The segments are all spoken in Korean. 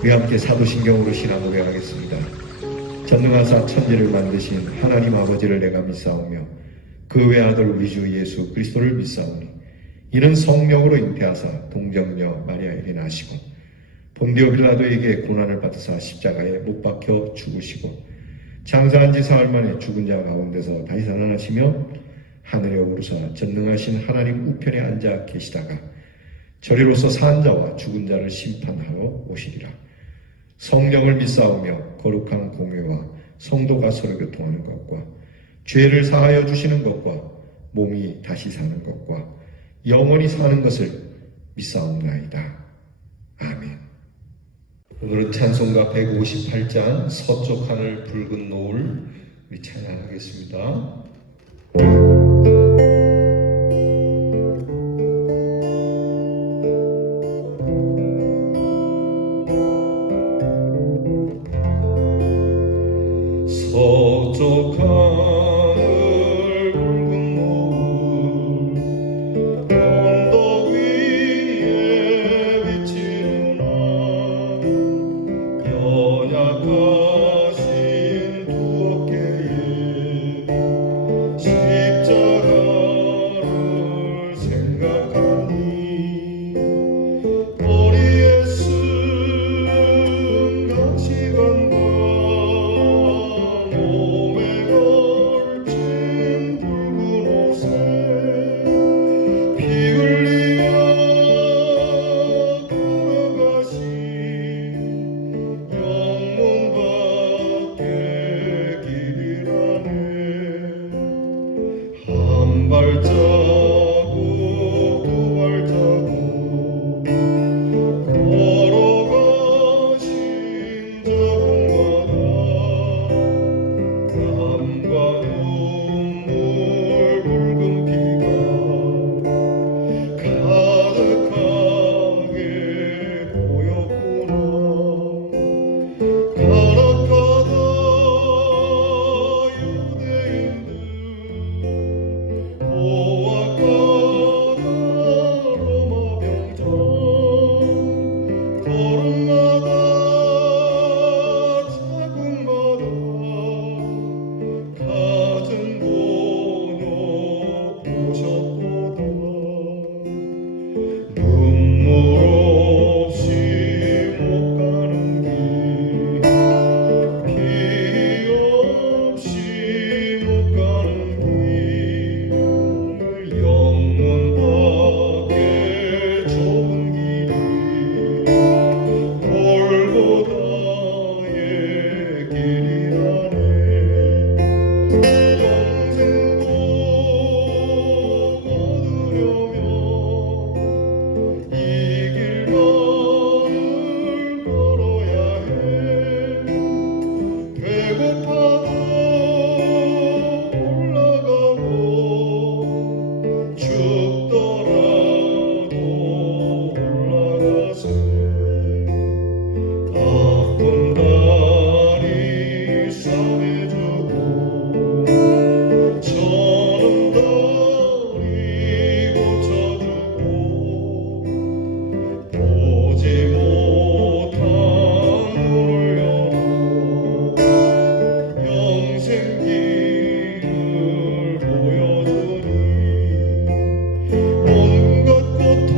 우리 함께 사도신경으로 신앙 고백하겠습니다. 전능하사 천지를 만드신 하나님 아버지를 내가 믿사오며 그 외아들 우리 주 예수 그리스도를 믿사오니 이는 성령으로 잉태하사 동정녀 마리아에게 나시고 본디오 빌라도에게 고난을 받으사 십자가에 못 박혀 죽으시고 장사한 지 사흘 만에 죽은 자 가운데서 다시 살아나시며 하늘에 오르사 전능하신 하나님 우편에 앉아 계시다가 저리로서 산 자와 죽은 자를 심판하러 오시리라. 성령을 믿사오며 거룩한 공회와 성도가 서로 교통하는 것과 죄를 사하여 주시는 것과 몸이 다시 사는 것과 영원히 사는 것을 믿사옵나이다. 아멘. 오늘은 찬송가 158장 서쪽 하늘 붉은 노을 우리 찬양하겠습니다. 서쪽 하늘 붉은 노을 언덕 위에 비치는 날 연약하신 두 어깨에 십자가를 생각하니 머리에 쓴 가시관과 발자국 두 발자국 걸어가신 자국마다 땀과 눈물 붉은 피가 가득하게 보였구나. 가락하다 유대인들 보아가다 로마 병장 걸음마다 자국마다 가진 곤욕 보셨도다. 눈물 없이 못 가는 길, 피 없이 못 가는 길, 영문 밖에 좁은 길이 골고다의 길이라네. 영생복 얻으려면 이 길만을 걸어야 해. 배고파도 올라가고 죽더라도 올라가세. 아픈 다리 싸매주고 저는 다리 고쳐주고 보지 못한 눈을 열어 영생 길을 보여주니 온갖 고통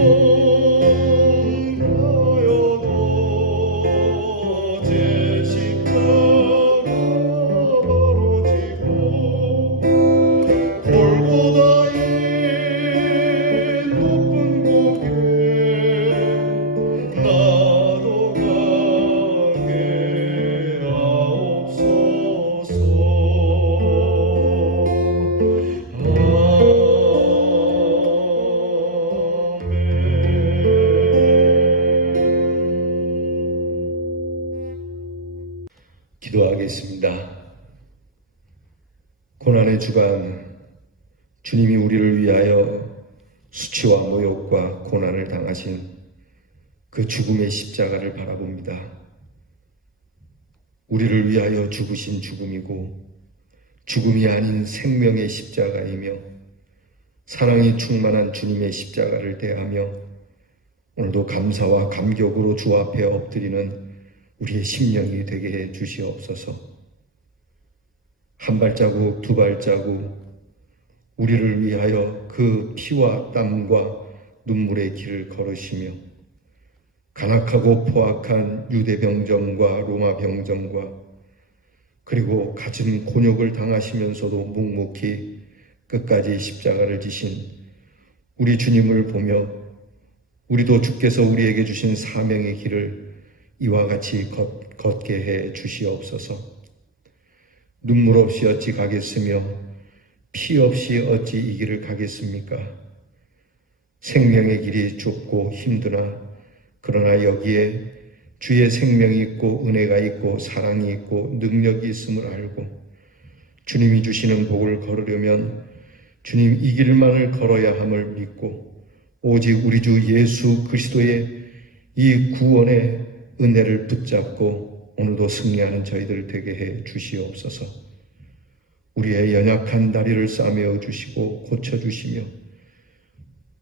가여도 제 십자가 바로 지고 골고다의 높은 고개 나도 가게 하옵소서. 기도하겠습니다. 고난의 주간 주님이 우리를 위하여 수치와 모욕과 고난을 당하신 그 죽음의 십자가를 바라봅니다. 우리를 위하여 죽으신 죽음이고 죽음이 아닌 생명의 십자가이며 사랑이 충만한 주님의 십자가를 대하며 오늘도 감사와 감격으로 주 앞에 엎드리는 우리의 심령이 되게 해 주시옵소서. 한 발자국 두 발자국 우리를 위하여 그 피와 땀과 눈물의 길을 걸으시며 간악하고 포악한 유대 병정과 로마 병정과 그리고 갖은 곤욕을 당하시면서도 묵묵히 끝까지 십자가를 지신 우리 주님을 보며 우리도 주께서 우리에게 주신 사명의 길을 이와 같이 걷게 해 주시옵소서. 눈물 없이 어찌 가겠으며 피 없이 어찌 이 길을 가겠습니까? 생명의 길이 좁고 힘드나 그러나 여기에 주의 생명이 있고 은혜가 있고 사랑이 있고 능력이 있음을 알고 주님이 주시는 복을 걸으려면 주님 이 길만을 걸어야 함을 믿고 오직 우리 주 예수 그리스도의 이 구원의 은혜를 붙잡고 오늘도 승리하는 저희들 되게 해 주시옵소서. 우리의 연약한 다리를 싸매어 주시고 고쳐주시며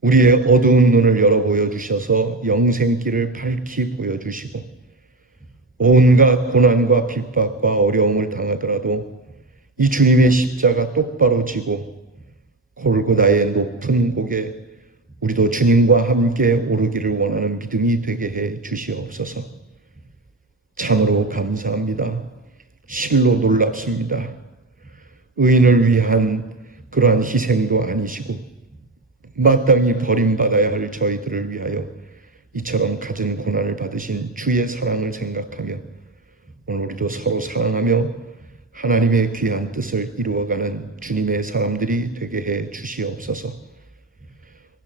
우리의 어두운 눈을 열어 보여주셔서 영생길을 밝히 보여주시고 온갖 고난과 핍박과 어려움을 당하더라도 이 주님의 십자가 똑바로 지고 골고다의 높은 곡에 우리도 주님과 함께 오르기를 원하는 믿음이 되게 해 주시옵소서. 참으로 감사합니다. 실로 놀랍습니다. 의인을 위한 그러한 희생도 아니시고 마땅히 버림받아야 할 저희들을 위하여 이처럼 갖은 고난을 받으신 주의 사랑을 생각하며 오늘 우리도 서로 사랑하며 하나님의 귀한 뜻을 이루어가는 주님의 사람들이 되게 해 주시옵소서.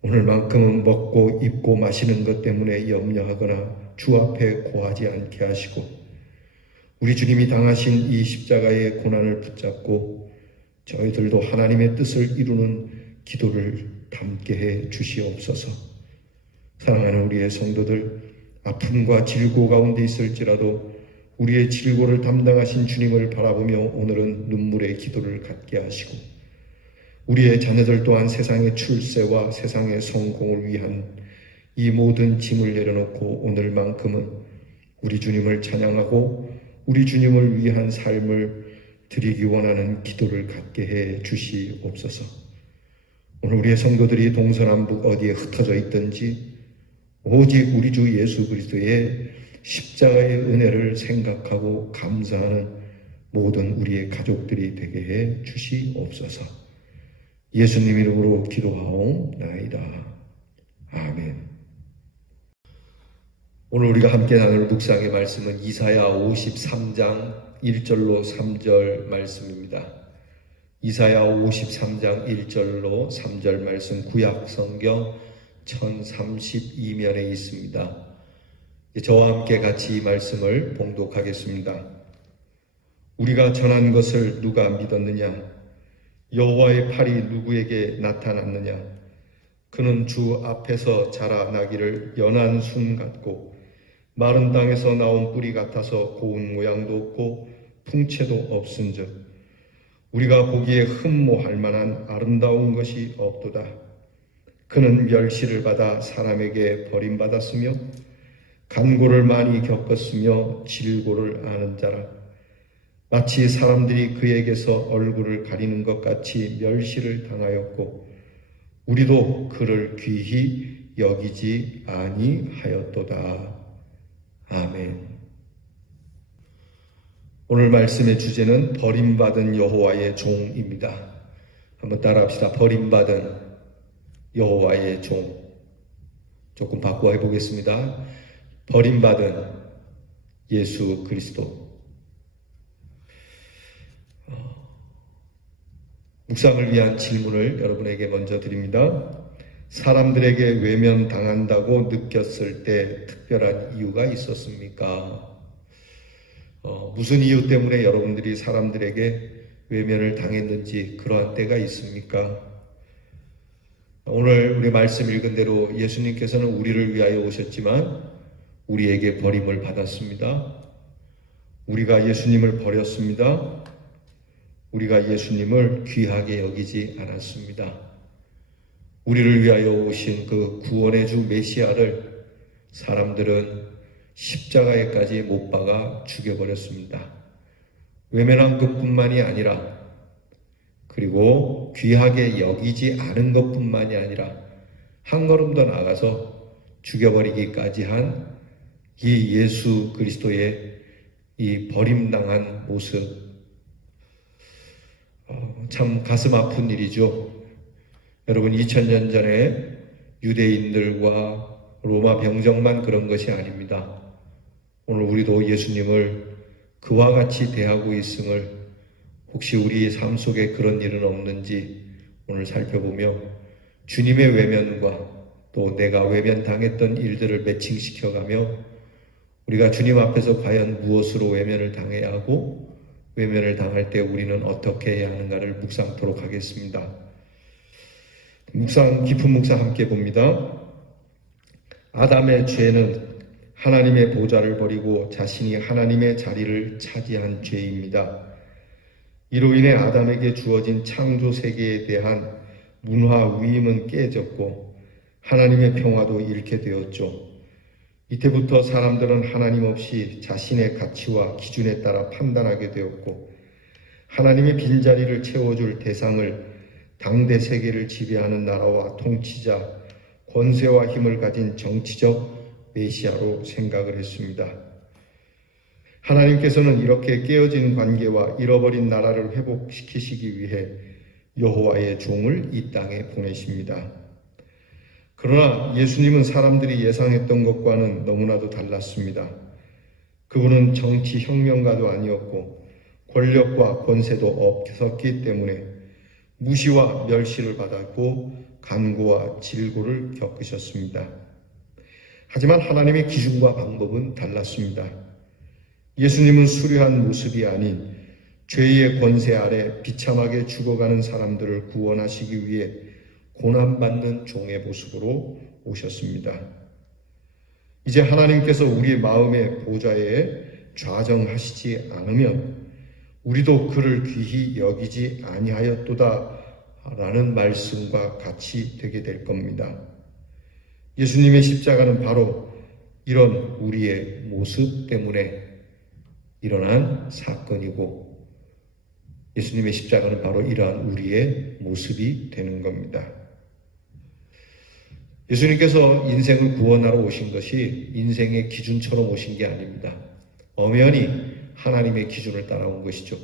오늘만큼은 먹고 입고 마시는 것 때문에 염려하거나 주 앞에 고하지 않게 하시고 우리 주님이 당하신 이 십자가의 고난을 붙잡고 저희들도 하나님의 뜻을 이루는 기도를 담게 해 주시옵소서. 사랑하는 우리의 성도들, 아픔과 질고 가운데 있을지라도 우리의 질고를 담당하신 주님을 바라보며 오늘은 눈물의 기도를 갖게 하시고 우리의 자녀들 또한 세상의 출세와 세상의 성공을 위한 이 모든 짐을 내려놓고 오늘만큼은 우리 주님을 찬양하고 우리 주님을 위한 삶을 드리기 원하는 기도를 갖게 해 주시옵소서. 오늘 우리의 성도들이 동서남북 어디에 흩어져 있든지 오직 우리 주 예수 그리스도의 십자가의 은혜를 생각하고 감사하는 모든 우리의 가족들이 되게 해 주시옵소서. 예수님 이름으로 기도하옵나이다. 아멘. 오늘 우리가 함께 나눌 묵상의 말씀은 이사야 53장 1절로 3절 말씀입니다. 이사야 53장 1절로 3절 말씀 구약 성경 1032면에 있습니다. 저와 함께 같이 이 말씀을 봉독하겠습니다. 우리가 전한 것을 누가 믿었느냐? 여호와의 팔이 누구에게 나타났느냐? 그는 주 앞에서 자라나기를 연한 순 같고 마른 땅에서 나온 뿌리 같아서 고운 모양도 없고 풍채도 없은즉 우리가 보기에 흠모할 만한 아름다운 것이 없도다. 그는 멸시를 받아 사람에게 버림받았으며 간고를 많이 겪었으며 질고를 아는 자라. 마치 사람들이 그에게서 얼굴을 가리는 것 같이 멸시를 당하였고 우리도 그를 귀히 여기지 아니하였도다. 아멘. 오늘 말씀의 주제는 버림받은 여호와의 종입니다. 한번 따라합시다. 버림받은 여호와의 종. 조금 바꿔 해보겠습니다. 버림받은 예수 그리스도. 묵상을 위한 질문을 여러분에게 먼저 드립니다. 사람들에게 외면당한다고 느꼈을 때 특별한 이유가 있었습니까? 무슨 이유 때문에 여러분들이 사람들에게 외면을 당했는지 그러한 때가 있습니까? 오늘 우리 말씀 읽은 대로 예수님께서는 우리를 위하여 오셨지만 우리에게 버림을 받았습니다. 우리가 예수님을 버렸습니다. 우리가 예수님을 귀하게 여기지 않았습니다. 우리를 위하여 오신 그 구원의 주 메시아를 사람들은 십자가에까지 못 박아 죽여버렸습니다. 외면한 것뿐만이 아니라 그리고 귀하게 여기지 않은 것뿐만이 아니라 한 걸음 더 나아가서 죽여버리기까지 한 이 예수 그리스도의 이 버림당한 모습, 참 가슴 아픈 일이죠. 여러분, 2000년 전에 유대인들과 로마 병정만 그런 것이 아닙니다. 오늘 우리도 예수님을 그와 같이 대하고 있음을, 혹시 우리 삶 속에 그런 일은 없는지 오늘 살펴보며 주님의 외면과 또 내가 외면당했던 일들을 매칭시켜가며 우리가 주님 앞에서 과연 무엇으로 외면을 당해야 하고 외면을 당할 때 우리는 어떻게 해야 하는가를 묵상토록 하겠습니다. 깊은 묵상 함께 봅니다. 아담의 죄는 하나님의 보좌를 버리고 자신이 하나님의 자리를 차지한 죄입니다. 이로 인해 아담에게 주어진 창조 세계에 대한 문화 위임은 깨졌고 하나님의 평화도 잃게 되었죠. 이때부터 사람들은 하나님 없이 자신의 가치와 기준에 따라 판단하게 되었고 하나님의 빈자리를 채워줄 대상을 당대 세계를 지배하는 나라와 통치자, 권세와 힘을 가진 정치적 메시아로 생각을 했습니다. 하나님께서는 이렇게 깨어진 관계와 잃어버린 나라를 회복시키시기 위해 여호와의 종을 이 땅에 보내십니다. 그러나 예수님은 사람들이 예상했던 것과는 너무나도 달랐습니다. 그분은 정치 혁명가도 아니었고 권력과 권세도 없었기 때문에 무시와 멸시를 받았고 간고와 질고를 겪으셨습니다. 하지만 하나님의 기준과 방법은 달랐습니다. 예수님은 수려한 모습이 아닌 죄의 권세 아래 비참하게 죽어가는 사람들을 구원하시기 위해 고난받는 종의 모습으로 오셨습니다. 이제 하나님께서 우리의 마음의 보좌에 좌정하시지 않으면 우리도 그를 귀히 여기지 아니하였도다 라는 말씀과 같이 되게 될 겁니다. 예수님의 십자가는 바로 이런 우리의 모습 때문에 일어난 사건이고 예수님의 십자가는 바로 이러한 우리의 모습이 되는 겁니다. 예수님께서 인생을 구원하러 오신 것이 인생의 기준처럼 오신 게 아닙니다. 엄연히 하나님의 기준을 따라온 것이죠.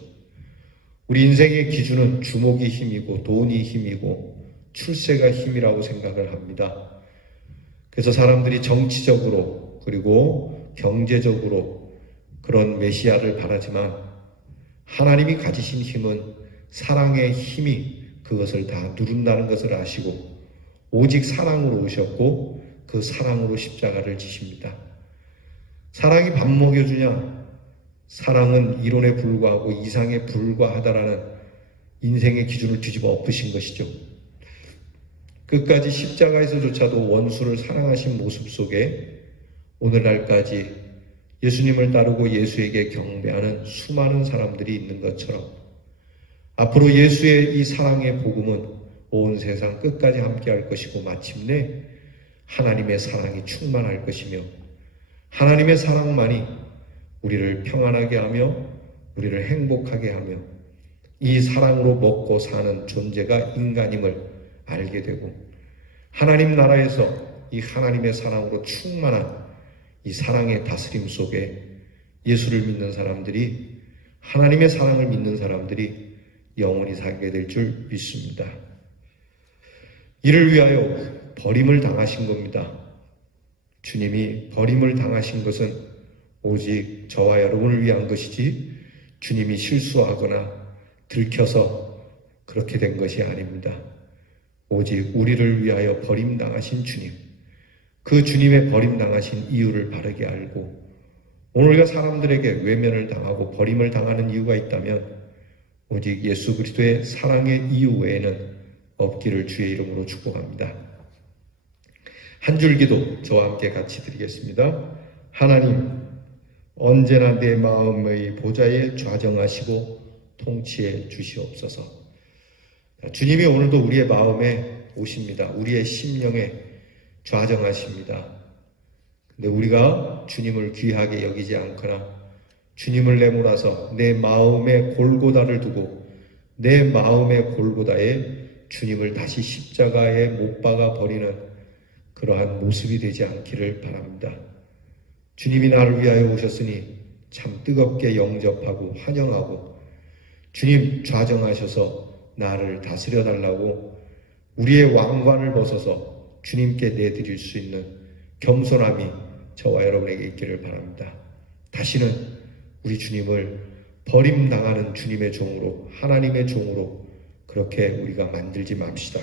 우리 인생의 기준은 주목이 힘이고 돈이 힘이고 출세가 힘이라고 생각을 합니다. 그래서 사람들이 정치적으로 그리고 경제적으로 그런 메시아를 바라지만 하나님이 가지신 힘은 사랑의 힘이 그것을 다 누른다는 것을 아시고 오직 사랑으로 오셨고 그 사랑으로 십자가를 지십니다. 사랑이 밥 먹여주냐? 사랑은 이론에 불과하고 이상에 불과하다라는 인생의 기준을 뒤집어 엎으신 것이죠. 끝까지 십자가에서조차도 원수를 사랑하신 모습 속에 오늘날까지 예수님을 따르고 예수에게 경배하는 수많은 사람들이 있는 것처럼 앞으로 예수의 이 사랑의 복음은 온 세상 끝까지 함께할 것이고 마침내 하나님의 사랑이 충만할 것이며 하나님의 사랑만이 우리를 평안하게 하며 우리를 행복하게 하며 이 사랑으로 먹고 사는 존재가 인간임을 알게 되고 하나님 나라에서 이 하나님의 사랑으로 충만한 이 사랑의 다스림 속에 예수를 믿는 사람들이 하나님의 사랑을 믿는 사람들이 영원히 살게 될 줄 믿습니다. 이를 위하여 버림을 당하신 겁니다. 주님이 버림을 당하신 것은 오직 저와 여러분을 위한 것이지 주님이 실수하거나 들켜서 그렇게 된 것이 아닙니다. 오직 우리를 위하여 버림당하신 주님, 그 주님의 버림당하신 이유를 바르게 알고 오늘 우리가 사람들에게 외면을 당하고 버림을 당하는 이유가 있다면 오직 예수 그리스도의 사랑의 이유 외에는 없기를 주의 이름으로 축복합니다. 한 줄기도 저와 함께 같이 드리겠습니다. 하나님, 언제나 내 마음의 보좌에 좌정하시고 통치해 주시옵소서. 주님이 오늘도 우리의 마음에 오십니다. 우리의 심령에 좌정하십니다. 근데 우리가 주님을 귀하게 여기지 않거나 주님을 내몰아서 내 마음에 골고다를 두고 내 마음의 골고다에 주님을 다시 십자가에 못 박아 버리는 그러한 모습이 되지 않기를 바랍니다. 주님이 나를 위하여 오셨으니 참 뜨겁게 영접하고 환영하고 주님 좌정하셔서 나를 다스려 달라고 우리의 왕관을 벗어서 주님께 내드릴 수 있는 겸손함이 저와 여러분에게 있기를 바랍니다. 다시는 우리 주님을 버림당하는 주님의 종으로, 하나님의 종으로 그렇게 우리가 만들지 맙시다.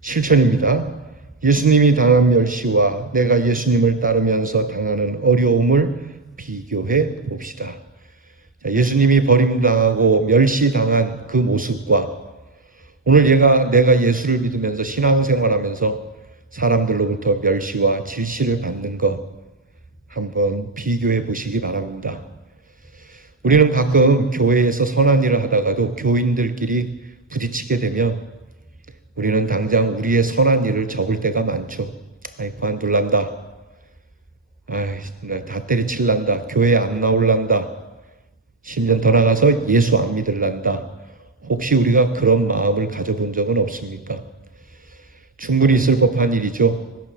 실천입니다. 예수님이 당한 멸시와 내가 예수님을 따르면서 당하는 어려움을 비교해 봅시다. 예수님이 버림당하고 멸시당한 그 모습과 오늘 내가 예수를 믿으면서 신앙생활하면서 사람들로부터 멸시와 질시를 받는 것 한번 비교해 보시기 바랍니다. 우리는 가끔 교회에서 선한 일을 하다가도 교인들끼리 부딪히게 되면 우리는 당장 우리의 선한 일을 적을 때가 많죠. 아이, 관둘란다. 아이, 다 때리칠란다. 교회 안 나올란다. 10년 더 나가서 예수 안 믿을란다. 혹시 우리가 그런 마음을 가져본 적은 없습니까? 충분히 있을 법한 일이죠.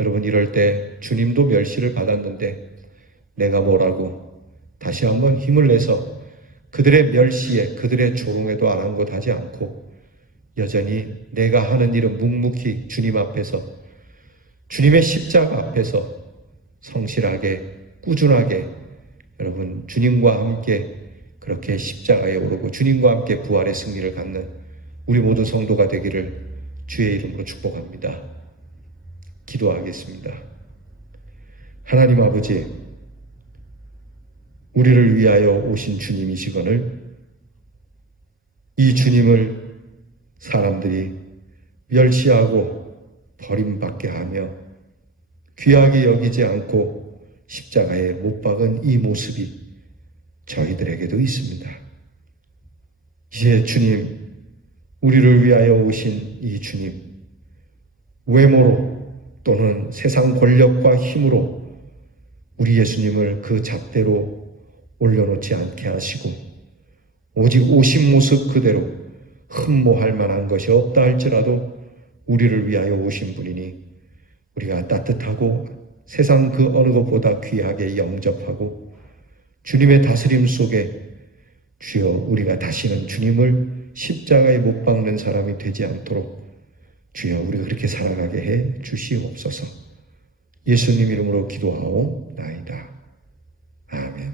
여러분, 이럴 때 주님도 멸시를 받았는데 내가 뭐라고 다시 한번 힘을 내서 그들의 멸시에 그들의 조롱에도 아랑곳하지 않고 여전히 내가 하는 일은 묵묵히 주님 앞에서 주님의 십자가 앞에서 성실하게 꾸준하게 여러분 주님과 함께 그렇게 십자가에 오르고 주님과 함께 부활의 승리를 갖는 우리 모두 성도가 되기를 주의 이름으로 축복합니다. 기도하겠습니다. 하나님 아버지, 우리를 위하여 오신 주님이시거늘 이 주님을 사람들이 멸시하고 버림받게 하며 귀하게 여기지 않고 십자가에 못 박은 이 모습이 저희들에게도 있습니다. 이제 주님, 우리를 위하여 오신 이 주님, 외모로 또는 세상 권력과 힘으로 우리 예수님을 그 잣대로 올려놓지 않게 하시고 오직 오신 모습 그대로 흠모할 만한 것이 없다 할지라도 우리를 위하여 오신 분이니 우리가 따뜻하고 세상 그 어느 것보다 귀하게 영접하고 주님의 다스림 속에 주여 우리가 다시는 주님을 십자가에 못 박는 사람이 되지 않도록 주여 우리가 그렇게 살아가게 해 주시옵소서. 예수님 이름으로 기도하오나이다. 아멘.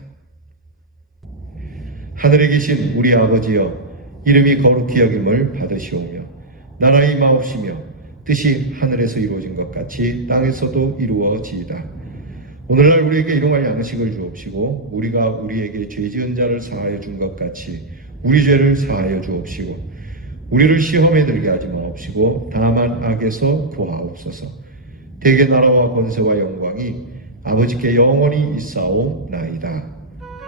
하늘에 계신 우리 아버지여, 이름이 거룩히 여김을 받으시오며 나라가 임하옵시며 뜻이 하늘에서 이루어진 것 같이 땅에서도 이루어지이다. 오늘날 우리에게 일용할 양식을 주옵시고 우리가 우리에게 죄 지은 자를 사하여 준 것 같이 우리 죄를 사하여 주옵시고 우리를 시험에 들게 하지 마옵시고 다만 악에서 구하옵소서. 대개 나라와 권세와 영광이 아버지께 영원히 있사오나이다.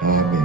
아멘.